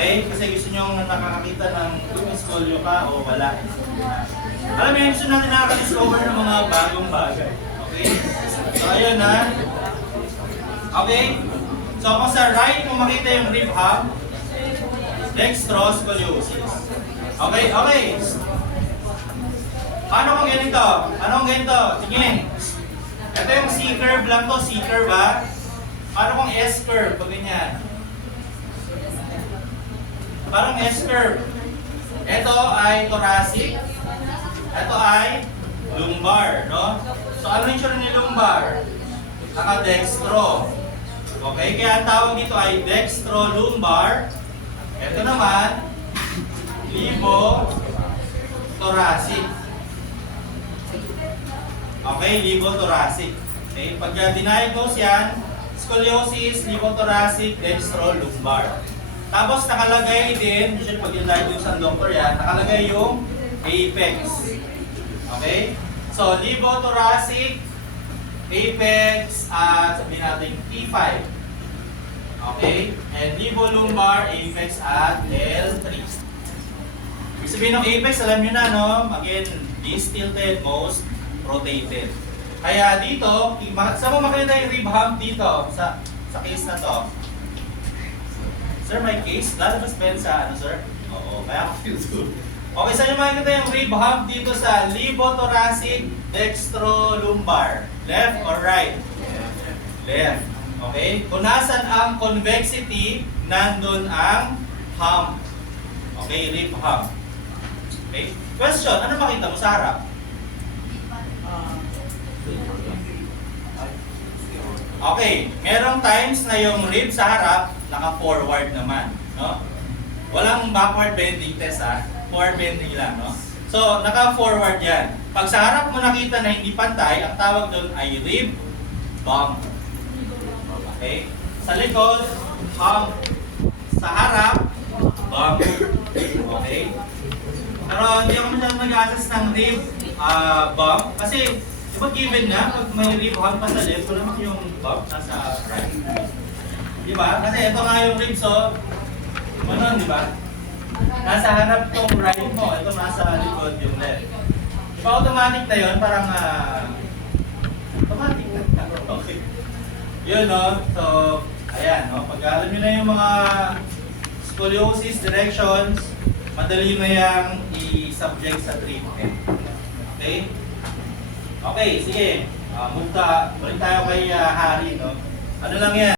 Okay? Kasi gusto nyo nakakakita ng kung scolio ka o wala. Alam mo yun, gusto natin nakaka-discover ng mga bagong bagay. Okay? So, ayun na. Okay? So, kung sa right mo makita yung rib hub, dextroscoliosis. Okay? Okay. Paano kung ganito? Anong ganito? Tingin. Ito yung C-curve lang to. C-curve ba? Paano kung S-curve? Pag ganyan. Parang S-curve. Ito ay thoracic. Ito ay lumbar, no? So ano yung sure ni lumbar? Naka-dextro. Okay, kaya ang tawag dito ay dextro-lumbar. Ito naman, libo-thoracic. Okay, libo-thoracic. Okay, pag diniagnose yan, scoliosis, libo-thoracic, dextro-lumbar. Tapos nakalagay din, usually pag i-diagnose ang doctor yan, nakalagay yung apex. Okay? So, libo-thoracic, apex, at sabihin natin T5. Okay? And libo-lumbar, apex at L3. Ibig sabihin ng apex, alam nyo na, no? Again, least tilted, most rotated. Kaya dito, saan mo makita yung rib hump dito sa case na to? Sir, may case? Lalabas ba yun sa ano, sir? Oo, kaya confused. Okay, saan nyo makikita yung rib hump dito sa libo-thoracic, dextro-lumbar? Left or right? Left. Okay? Kung nasan ang convexity, nandun ang hump. Okay, rib hump. Okay? Question, ano makita mo sa harap? Okay, merong times na yung rib sa harap, naka-forward naman, no? Walang backward bending test, ha? Forward bending lang, no? So, naka-forward yan. Pag sa harap mo nakita na hindi pantay, ang tawag doon ay rib bump. Okay? Sa likod, hump. Sa harap, bump. Okay? Pero hindi ako masyadong nag-assess ng rib bump kasi diba given na, pag may rib hump pa sa left, wala naman yung bump nasa right. Diba? Kasi ito nga yung ribs, so, ano, diba? Nasa harap tong right mo, ito nasa likod yung left. Diba automatic na yun? Parang, automatic na. Okay. Yun, no? So, ayan, no? Pag alam nyo na yung mga scoliosis directions, madali na yung i-subject sa treatment. Okay? Okay, sige. Balik tayo kay Harry, no? Ano lang yan?